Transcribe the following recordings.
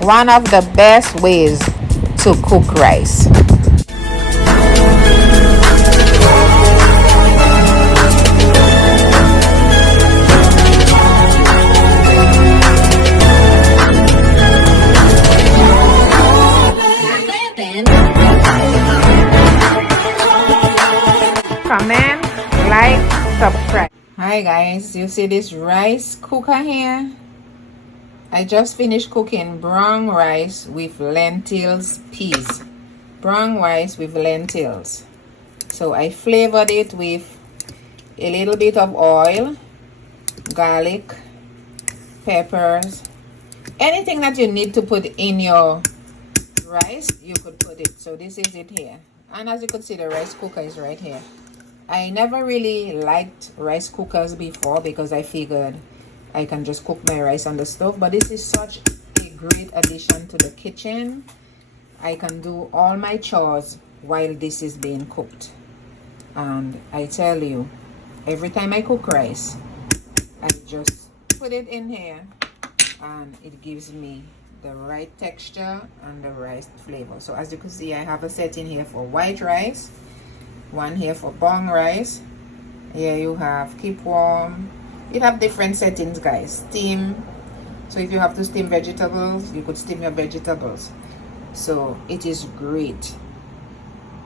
one of the best ways to cook rice. Comment, like, subscribe. Hi guys, you see this rice cooker here? I just finished cooking brown rice with lentils, peas. Brown rice with lentils. So I flavored it with a little bit of oil, garlic, peppers, anything that you need to put in your rice, you could put it. So this is it here. And as you could see, the rice cooker is right here. I never really liked rice cookers before because I figured I can just cook my rice on the stove, but this is such a great addition to the kitchen. I can do all my chores while this is being cooked. And I tell you, every time I cook rice, I just put it in here and it gives me the right texture and the right flavor. So as you can see, I have a setting here for white rice, one here for brown rice. Here you have keep warm. You have different settings, guys. Steam. So if you have to steam vegetables, you could steam your vegetables. So it is great.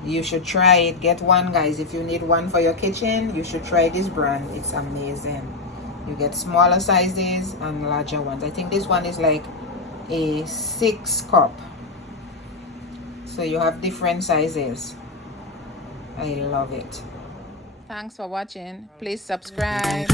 You should try it. Get one, guys. If you need one for your kitchen, you should try this brand. It's amazing. You get smaller sizes and larger ones. I think this one is like a 6 cup. So you have different sizes. I love it. Thanks for watching. Please subscribe.